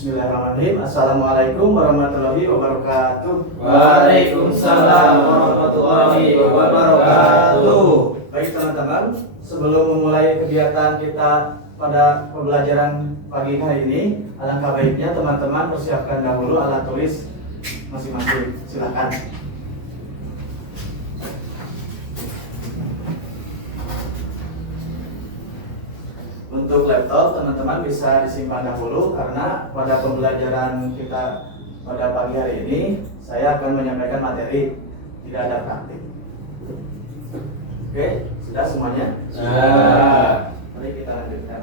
Bismillahirrahmanirrahim. Assalamualaikum warahmatullahi wabarakatuh. Waalaikumsalam warahmatullahi wabarakatuh. Baik teman-teman, sebelum memulai kegiatan kita pada pembelajaran pagi hari ini, alangkah baiknya teman-teman persiapkan dahulu alat tulis masing-masing. Silakan. Untuk laptop teman-teman bisa disimpan dahulu karena pada pembelajaran kita pada pagi hari ini saya akan menyampaikan materi, tidak ada praktik. Oke, sudah semuanya? Sudah. Mari kita lanjutkan.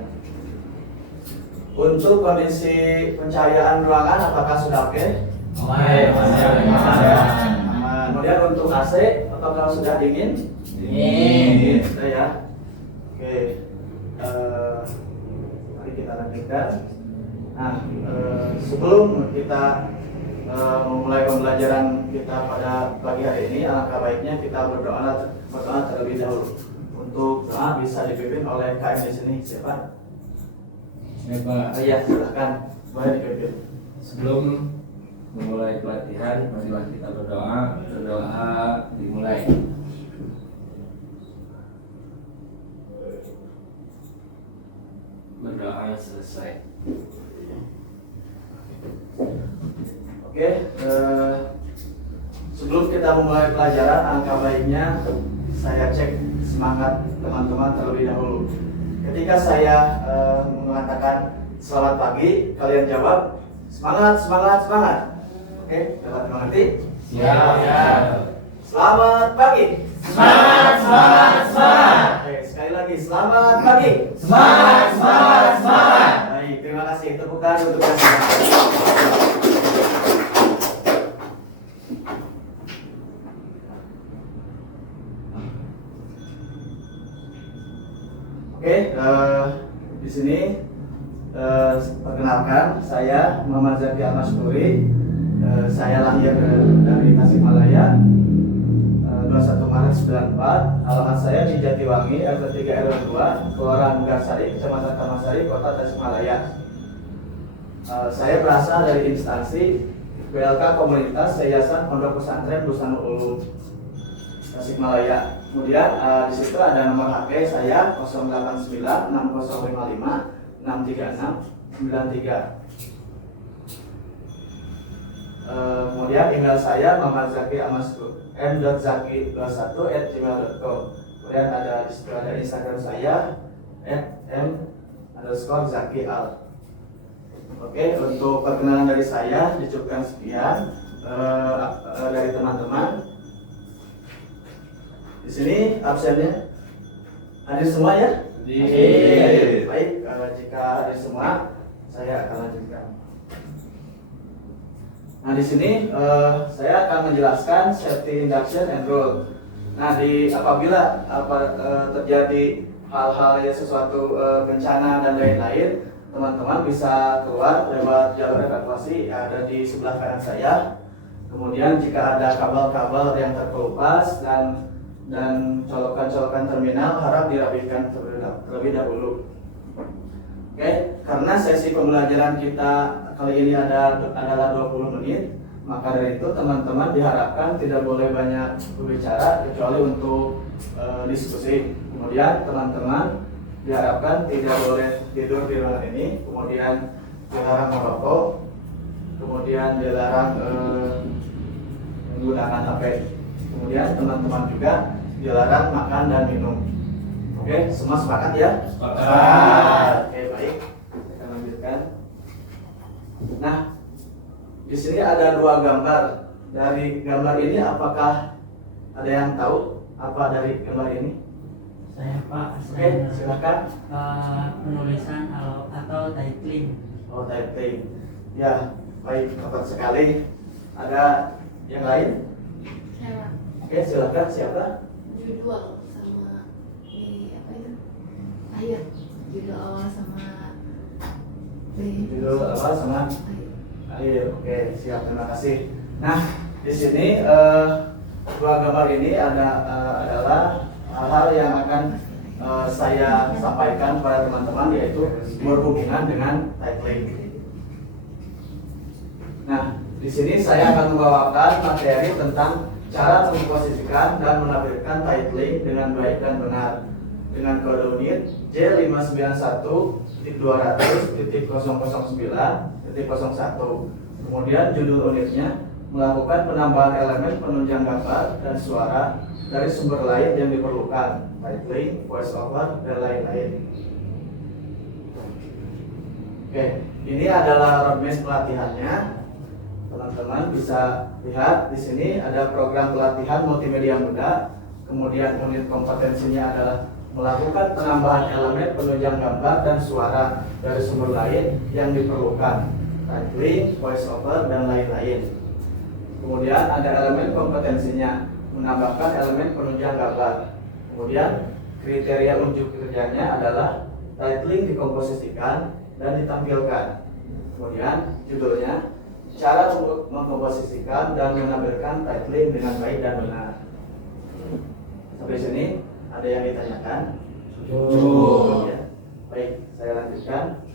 Untuk kondisi pencahayaan ruangan apakah sudah oke? Aman. Kemudian untuk AC apakah sudah dingin? Dingin. Sudah ya. Oke. Mari kita lanjutkan. Nah, sebelum kita memulai pembelajaran kita pada pagi hari ini, alangkah baiknya kita berdoa terlebih dahulu. Untuk doa bisa dipimpin oleh KM di sini. Siapa? Iya, silakan. Boleh dipimpin. Sebelum memulai pelatihan, marilah kita berdoa. Berdoa dimulai. Berdoa selesai. Oke, sebelum kita memulai pelajaran, alangkah baiknya saya cek semangat teman-teman terlebih dahulu. Ketika saya mengatakan selamat pagi, kalian jawab semangat, semangat, semangat. Oke, dapat mengerti? Siap. Selamat pagi. Semangat, semangat, semangat. Oke, sekali lagi selamat pagi. Semangat, semangat, semangat. Baik, terima kasih. Tepukan untuk yang semangat. Oke, di sini perkenalkan saya Muhammad Zaki Al-Masduri. Saya lahir dari Tasikmalaya 21 Maret 94. Alamat saya di Jatiwangi, RT 3 RW 2, Kelurahan Megarsari, Kecamatan Tamasari, Kota Tasikmalaya. Saya berasal dari instansi BLK Komunitas Yayasan Pondok Pesantren Busanul Ulum Tasikmalaya. Kemudian di situ ada nomor HP saya 089 6055 63693. Kemudian email saya Muhammad Zaki Amasku m.zaki21@gmail.com. Kemudian di situ ada Instagram saya @m_zakial. Oke, untuk perkenalan dari saya dicukupkan sekian dari teman-teman. Di sini absennya hadir semua ya? Hadir. Baik, jika hadir semua saya akan lanjutkan. Nah, di sini saya akan menjelaskan safety induction and rule. Nah, apabila terjadi hal-hal yang sesuatu bencana dan lain-lain, teman-teman bisa keluar lewat jalur evakuasi yang ada di sebelah kanan saya. Kemudian jika ada kabel-kabel yang terkelupas dan colokan-colokan terminal harap dirapikan terlebih dahulu. Oke, karena sesi pembelajaran kita kali ini adalah 20 menit, maka dari itu teman-teman diharapkan tidak boleh banyak berbicara kecuali untuk diskusi. Kemudian teman-teman diharapkan tidak boleh tidur di ruangan ini, kemudian dilarang merokok, kemudian dilarang menggunakan HP. Kemudian teman-teman juga dilarang makan dan minum. Oke, semua sepakat ya? Sepakat. Oke, baik. Kita lanjutkan. Nah, di sini ada dua gambar. Dari gambar ini apakah ada yang tahu apa dari gambar ini? Saya Pak. Oke, silakan. Penulisan atau titling. Oh, typing. Ya, baik, tepat sekali. Ada yang lain? Saya Oke, silakan. Siapa? judul sama apa itu? Ayat. Judul awal sama Judul awal sama ayat. akhir. Oke, siap. Terima kasih. Nah, di sini dua gambar ini adalah hal-hal yang akan saya sampaikan pada teman-teman, yaitu berhubungan dengan titling. Nah, di sini saya akan membawakan materi tentang cara memposisikan dan menampilkan titling dengan baik dan benar dengan kode unit J591.200.009.01. Kemudian judul unitnya melakukan penambahan elemen penunjang gambar dan suara dari sumber lain yang diperlukan, titling, voice over, dan lain-lain. Oke, ini adalah roadmap pelatihannya. Teman-teman bisa lihat di sini ada program pelatihan multimedia muda. Kemudian unit kompetensinya adalah melakukan penambahan elemen penunjang gambar dan suara dari sumber lain yang diperlukan, titling, voice over, dan lain-lain. Kemudian ada elemen kompetensinya, menambahkan elemen penunjang gambar. Kemudian kriteria unjuk kerjanya adalah titling dikomposisikan dan ditampilkan. Kemudian judulnya, cara untuk mengkomposisikan dan menampilkan titling dengan baik dan benar. Sampai sini ada yang ditanyakan? Cukup. Ya. Baik, saya lanjutkan.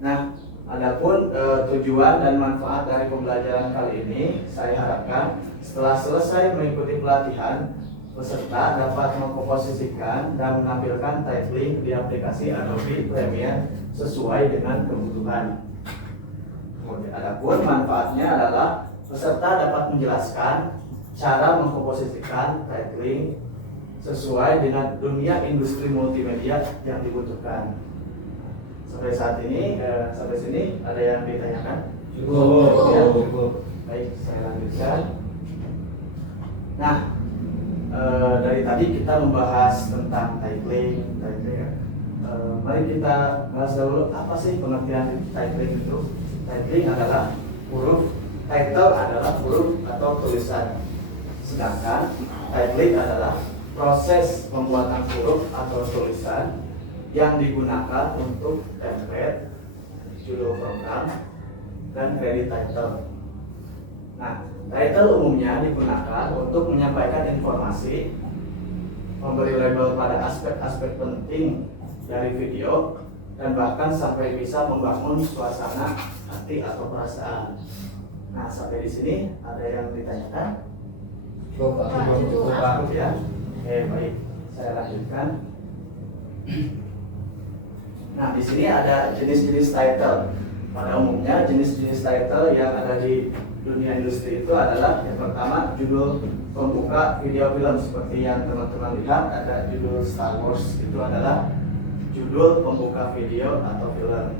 Nah, adapun tujuan dan manfaat dari pembelajaran kali ini, saya harapkan setelah selesai mengikuti pelatihan, peserta dapat mengkomposisikan dan menampilkan titling di aplikasi Adobe Premiere sesuai dengan kebutuhan. Kemudian adapun manfaatnya adalah peserta dapat menjelaskan cara mengkomposisikan titling sesuai dengan dunia industri multimedia yang dibutuhkan. Sampai saat ini, sampai sini ada yang ditanyakan? Cukup. Ya. Cukup. Baik, saya lanjutkan. Nah, dari tadi kita membahas tentang titling ya. Mari kita bahas dulu apa sih pengertian titling itu. Titling adalah huruf, title adalah huruf atau tulisan. Sedangkan titling adalah proses pembuatan huruf atau tulisan yang digunakan untuk template, judul program, dan credit title. Nah, title umumnya digunakan untuk menyampaikan informasi, memberi label pada aspek-aspek penting dari video, dan bahkan sampai bisa membangun suasana hati atau perasaan. Nah, sampai di sini ada yang ditanyakan? Cukup, Pak. Cukup, Pak. Cukup ya? Oke, baik. Saya lanjutkan. Nah, di sini ada jenis-jenis title. Pada umumnya jenis-jenis title yang ada di dunia industri itu adalah yang pertama judul pembuka video film, seperti yang teman-teman lihat ada judul Star Wars, itu adalah judul pembuka video atau film.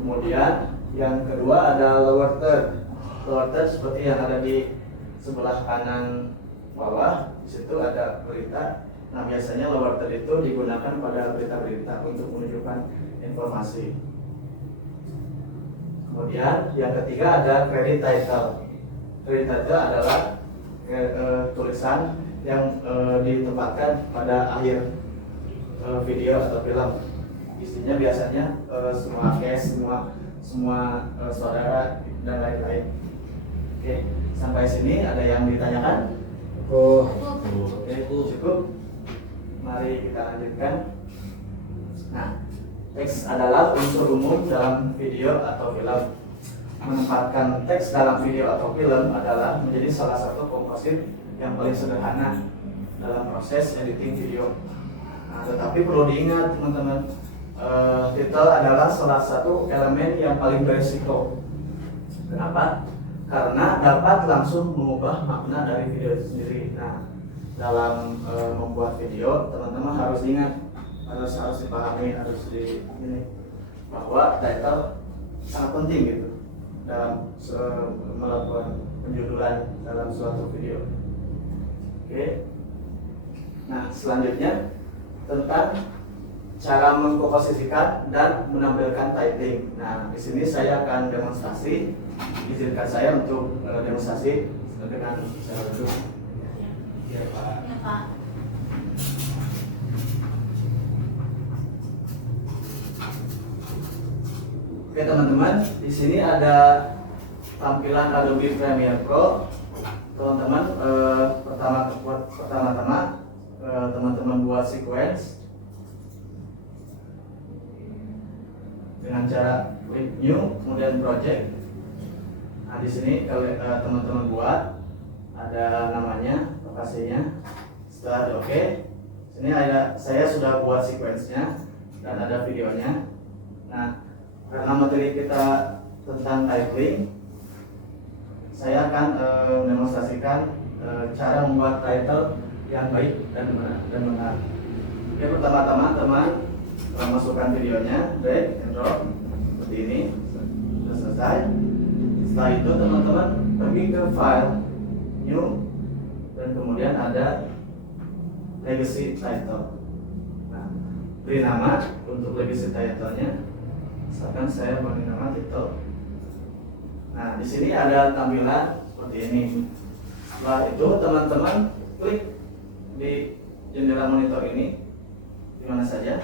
Kemudian yang kedua ada lower third. Lower third seperti yang ada di sebelah kanan bawah, di situ ada berita. Nah, biasanya lower third itu digunakan pada berita-berita untuk menunjukkan informasi. Kemudian yang ketiga ada credit title. Credit title adalah tulisan yang ditempatkan pada akhir video atau film. Isinya biasanya semua case, semua saudara dan lain-lain. Oke, sampai sini ada yang ditanyakan? Cukup. Oke, cukup. Mari kita lanjutkan. Nah, teks adalah unsur umum dalam video atau film. Menempatkan teks dalam video atau film adalah menjadi salah satu komposit yang paling sederhana dalam proses editing video. Nah, tetapi perlu diingat teman-teman, title adalah salah satu elemen yang paling berisiko. Kenapa? Karena dapat langsung mengubah makna dari video itu sendiri. Nah, dalam membuat video, teman-teman harus ingat, harus dipahami, ini bahwa title sangat penting gitu dalam melakukan penjudulan dalam suatu video. Oke. Nah, selanjutnya tentang cara mengkomposisikan dan menampilkan titling. Nah, di sini saya akan demonstrasi. Izinkan saya untuk demonstrasi dengan saya duduk. Ya, Pak. Ya, Pak. Oke teman-teman, di sini ada tampilan Adobe Premiere Pro. Teman-teman, pertama-tama teman-teman buat sequence dengan cara klik New, kemudian Project. Nah di sini kalau teman-teman buat ada namanya, lokasinya. Setelah oke, sini ada saya sudah buat sequence-nya dan ada videonya. Nah karena materi kita tentang titling, saya akan mendemonstrasikan cara membuat title yang baik dan benar. Oke, pertama-tama teman masukkan videonya, drag and drop seperti ini. Sudah selesai. Setelah itu teman-teman pergi ke file, new, dan kemudian ada legacy title. Nah, beri nama untuk legacy title-nya. Misalkan saya beri nama title. Nah, di sini ada tampilan seperti ini. Setelah itu teman-teman klik di jendela monitor ini di mana saja.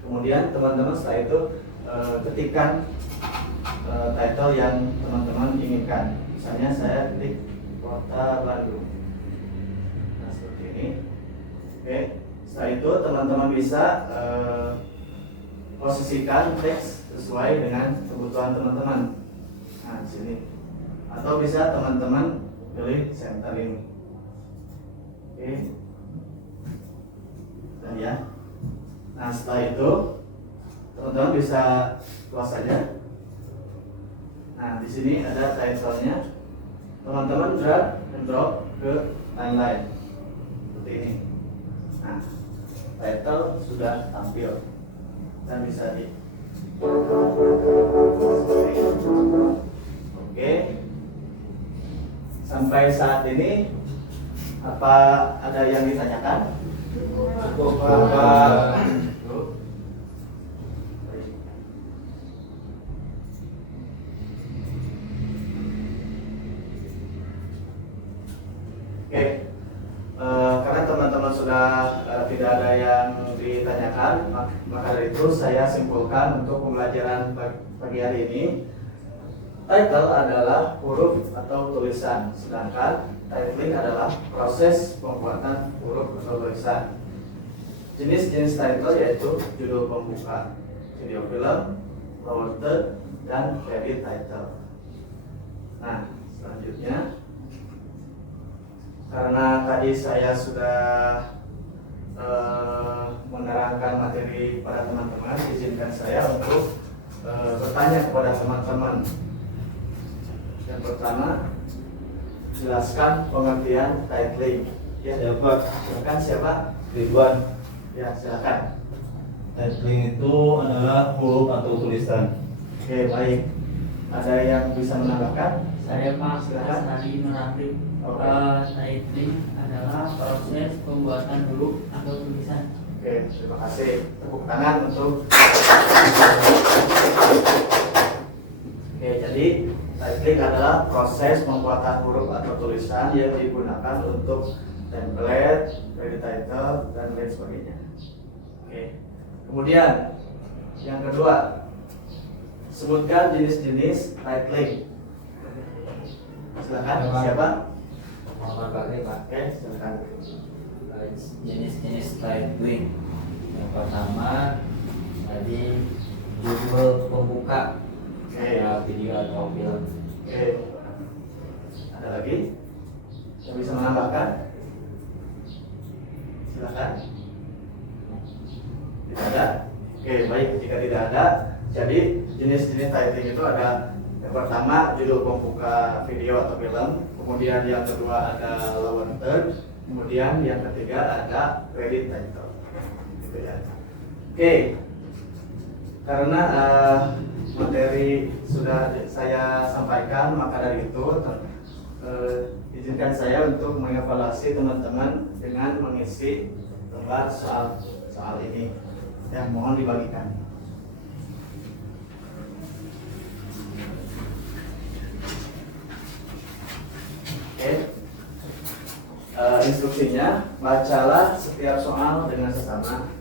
Kemudian teman-teman setelah itu ketikkan title yang teman-teman inginkan. Misalnya saya klik Kota Bandung. Nah, seperti ini. Oke, setelah itu teman-teman bisa posisikan teks sesuai dengan kebutuhan teman-teman. Nah, di sini. Atau bisa teman-teman pilih center ini. Oke. Dan ya. Nah, setelah itu teman-teman bisa close saja. Nah, di sini ada title-nya. Teman-teman drag and drop ke timeline. Seperti ini. Nah, title sudah tampil dan bisa di Oke. Sampai saat ini apa ada yang ditanyakan? Cukup, Pak. Pak. Oke, karena teman-teman sudah tidak ada yang ditanyakan, maka dari itu saya simpulkan untuk pembelajaran pagi hari ini. Title adalah huruf atau tulisan, sedangkan titling adalah proses pembuatan huruf atau tulisan. Jenis-jenis title yaitu judul pembuka, video film, lower third, dan credit title. Nah, selanjutnya, karena tadi saya sudah menerangkan materi pada teman-teman, izinkan saya untuk bertanya kepada teman-teman. Yang pertama, jelaskan pengertian titling. Ya, Siapa? silakan siapa? Ridwan. Ya, silakan. Titling itu adalah huruf atau tulisan. Oke, baik. Ada yang bisa menambahkan? Saya Pak Silakan. Astari Nurafik. Oke. Titling adalah proses pembuatan huruf atau tulisan. Oke, terima kasih. Tepuk tangan untuk. Oke, jadi titling adalah proses pembuatan huruf atau tulisan yang digunakan untuk template, credit title, dan lain sebagainya. Oke. Kemudian yang kedua, sebutkan jenis-jenis titling. Silakan. Siapa? Muhammad Bakri, Pak. Oke, silakan. Jenis-jenis titling. Yang pertama tadi judul pembuka, Oke. ada video atau film. Oke. Ada lagi yang bisa menambahkan? Silakan. Tidak ada. Oke, baik. Jika tidak ada, jadi jenis-jenis titling itu ada yang pertama judul pembuka video atau film, kemudian yang kedua ada lower third, kemudian yang ketiga ada credit title. Gitu ya. Oke. Karena materi sudah saya sampaikan, maka dari itu izinkan saya untuk mengevaluasi teman-teman dengan mengisi lembar soal ini yang mohon dibagikan. Oke. Instruksinya, bacalah setiap soal dengan sesama.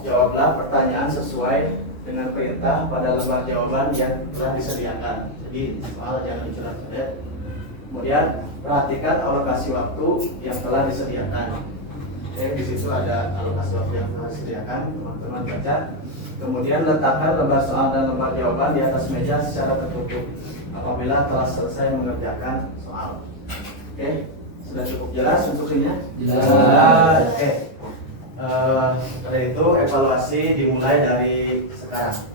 Jawablah pertanyaan sesuai dengan perintah pada lembar jawaban yang telah disediakan. Jadi soal jangan dicoret-coret. Kemudian perhatikan alokasi waktu yang telah disediakan. Oke, di situ ada alokasi waktu yang telah disediakan. Teman-teman baca. Kemudian letakkan lembar soal dan lembar jawaban di atas meja secara tertutup apabila telah selesai mengerjakan soal. Oke, sudah cukup jelas instruksinya? Jelas. Oke. Setelah itu evaluasi dimulai dari sekarang.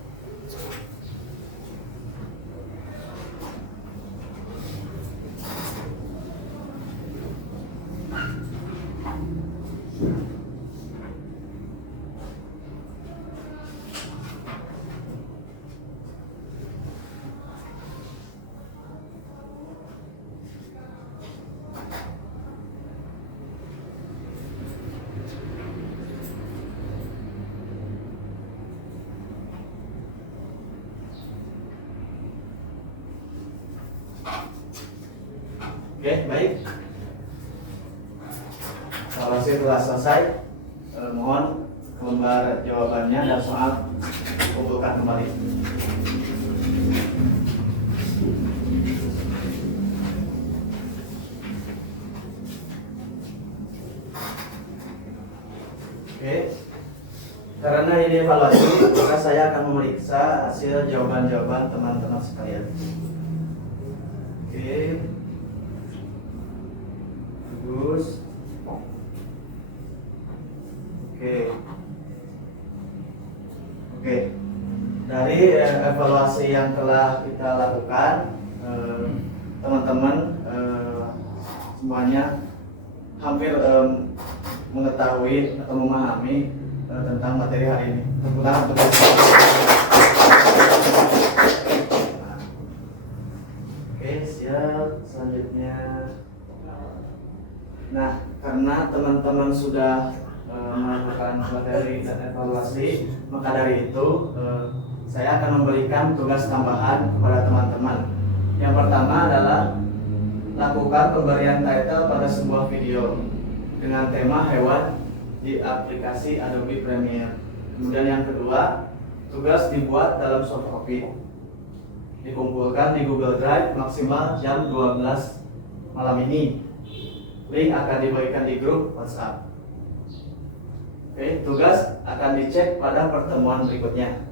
Oke, baik. Evaluasi telah selesai. Mohon lembar jawabannya dan soal kumpulkan kembali. Oke. Karena ini evaluasi, maka saya akan memeriksa hasil jawaban-jawaban teman-teman sekalian. Oke. Bagus. Oke. Dari evaluasi yang telah kita lakukan, teman-teman semuanya hampir mengetahui atau memahami tentang materi hari ini. Tepuk tangan untuk Oke, siap. Selanjutnya. Nah, karena teman-teman sudah melakukan materi dan evaluasi, maka dari itu saya akan memberikan tugas tambahan kepada teman-teman. Yang pertama adalah lakukan pemberian title pada sebuah video dengan tema hewan di aplikasi Adobe Premiere. Kemudian yang kedua, tugas dibuat dalam soft copy, dikumpulkan di Google Drive maksimal jam 12 malam ini. Link akan dibagikan di grup WhatsApp. Oke, tugas akan dicek pada pertemuan berikutnya.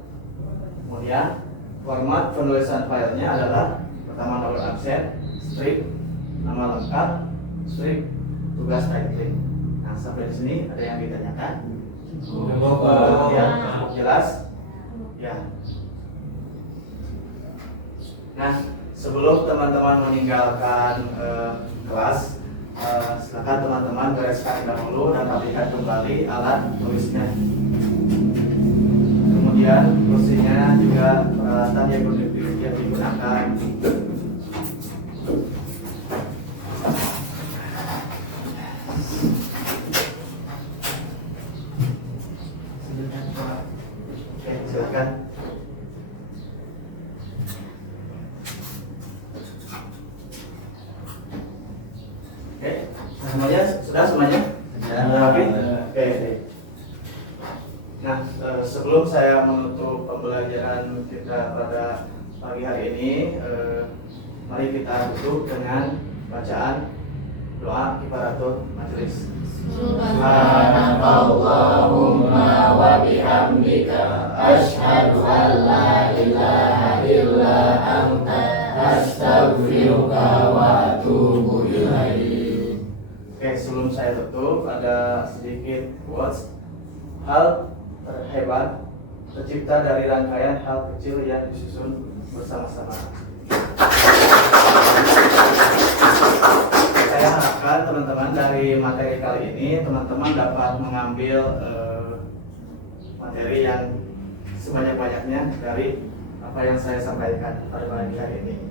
Kemudian format penulisan filenya adalah pertama nomor absen, strip, nama lengkap, strip, tugas titling. Nah, sampai di sini ada yang ditanyakan? Ya, jelas? Ya. Nah, sebelum teman-teman meninggalkan kelas, silakan teman-teman bereskan dahulu dan rapikan kembali alat tulisnya. Kemudian kursinya juga peralatan yang digunakan. Oke, silakan. Oke, semuanya sudah semuanya? Rapi? Oke. Nah, sebelum saya menutup pembelajaran kita pada pagi hari ini, mari kita tutup dengan bacaan doa kifaratul majelis. Subhanakallahumma wa bihamdika asyhadu an la ilaha illa anta astaghfiruka wa atubu ilaik. Oke, sebelum saya tutup ada sedikit quotes. Hal terhebat tercipta dari rangkaian hal kecil yang disusun bersama-sama. Saya harapkan teman-teman dari materi kali ini teman-teman dapat mengambil materi yang sebanyak-banyaknya dari apa yang saya sampaikan pada pagi hari ini.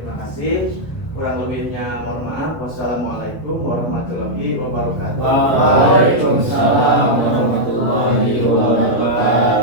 Terima kasih. Kurang lebihnya mohon maaf. Wassalamualaikum warahmatullahi wabarakatuh. Waalaikumsalam warahmatullahi wabarakatuh.